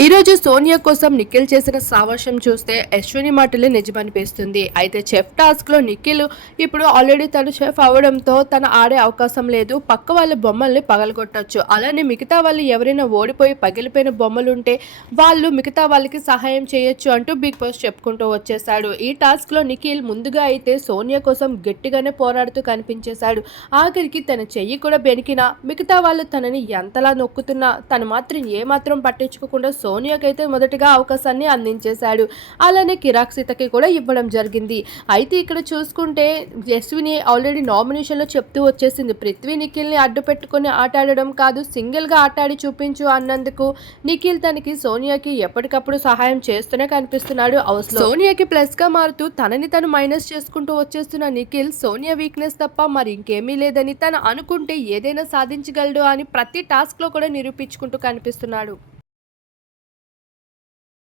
ఈరోజు సోనియా కోసం నిఖిల్ చేసిన సావర్షం చూస్తే అశ్విని మాటలే నిజమనిపిస్తుంది అయితే చెఫ్ టాస్క్లో నిఖిల్ ఇప్పుడు ఆల్రెడీ తను చెఫ్ అవడంతో తను ఆడే అవకాశం లేదు. పక్క వాళ్ళ బొమ్మల్ని పగలగొట్టచ్చు. అలానే మిగతా వాళ్ళు ఎవరైనా ఓడిపోయి పగిలిపోయిన బొమ్మలు ఉంటే వాళ్ళు మిగతా వాళ్ళకి సహాయం చేయొచ్చు అంటూ బిగ్ బాస్ చెప్పుకుంటూ వచ్చేసాడు ఈ టాస్క్లో నిఖిల్ ముందుగా అయితే సోనియా కోసం గట్టిగానే పోరాడుతూ కనిపించేశాడు. ఆఖరికి తన చెయ్యి కూడా బెనికినా మిగతా వాళ్ళు తనని ఎంతలా నొక్కుతున్నా తను మాత్రం ఏమాత్రం పట్టించుకోకుండా సోనియాకైతే మొదటిగా అవకాశాన్ని అందించేశాడు. అలానే కిరాక్ సీతకి కూడా ఇవ్వడం జరిగింది. అయితే ఇక్కడ చూసుకుంటే యశ్విని ఆల్రెడీ నామినేషన్లో చెప్తూ వచ్చేసింది. పృథ్వీ నిఖిల్ని అడ్డు పెట్టుకుని ఆట ఆడడం కాదు సింగిల్గా ఆటాడి చూపించు అన్నందుకు నిఖిల్ తనకి సోనియాకి ఎప్పటికప్పుడు సహాయం చేస్తూనే కనిపిస్తున్నాడు. అవసరం సోనియాకి ప్లస్గా మారుతూ తనని తను మైనస్ చేసుకుంటూ వచ్చేస్తున్న నిఖిల్ సోనియా వీక్నెస్ తప్ప మరి ఇంకేమీ లేదని తను అనుకుంటే ఏదైనా సాధించగలడు అని ప్రతి టాస్క్లో కూడా నిరూపించుకుంటూ కనిపిస్తున్నాడు.